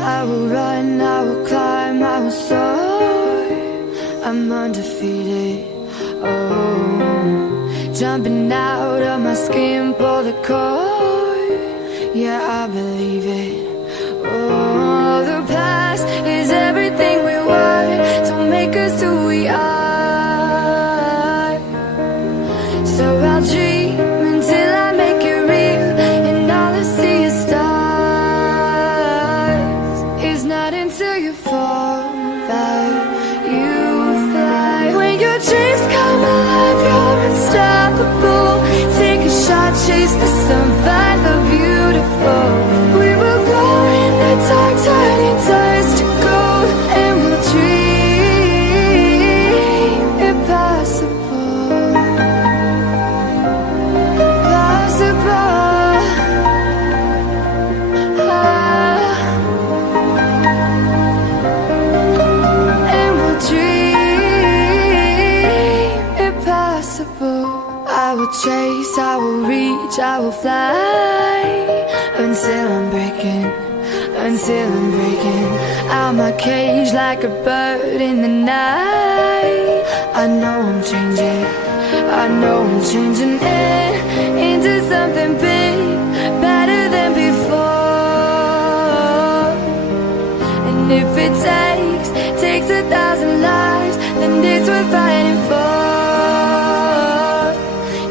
I will run, I will climb, I will soar. I'm undefeated. Oh, jumping out of my skin, pull the cord. Yeah, I believe it. Oh, the past is everything we were. Don't make us who we are. So I'll dream until I make it real, and all I see is stars. It's not until you fall that you fly. When your dreams come alive, you're unstoppable. Take a shot, chase the sun, find the beautiful. We will go in the dark, turning dust to gold, and we'll dream impossible. Possible. And we'll dream impossible. I will chase, I will reach, I will fly until I'm breaking, until I'm breaking out my cage like a bird in the night. I know I'm changing, I know I'm changing it into something big, better than before. And if it takes 1,000 lives, then it's worth fighting for.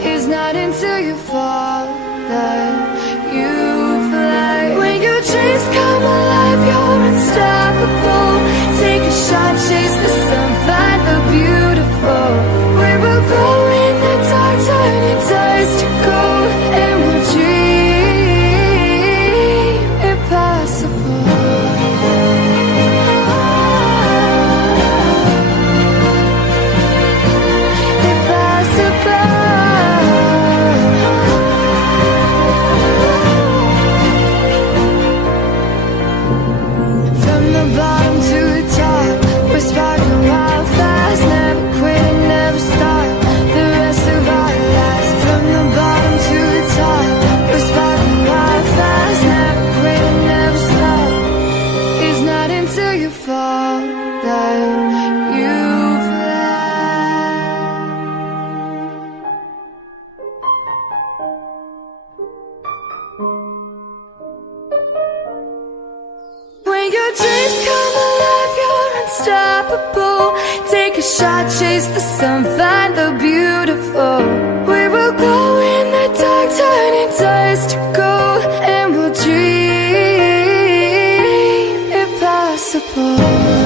It's not until you fall that you fly. When your dreams come alive, you're unstoppable. Take a shot, chase the sun, find the beautiful. We will go in the dark, turning dust to gold, and we'll dream impossible. From the bottom to the top, we're sparking wild fast. Never quit, never stop, the rest of our lives. From the bottom to the top, we're sparking wild fast. Never quit, never stop. It's not until you fall that you fly. When your dreams come alive, you're unstoppable. Take a shot, chase the sun, find the beautiful. We will go in the dark, turning dust to gold, and we'll dream impossible.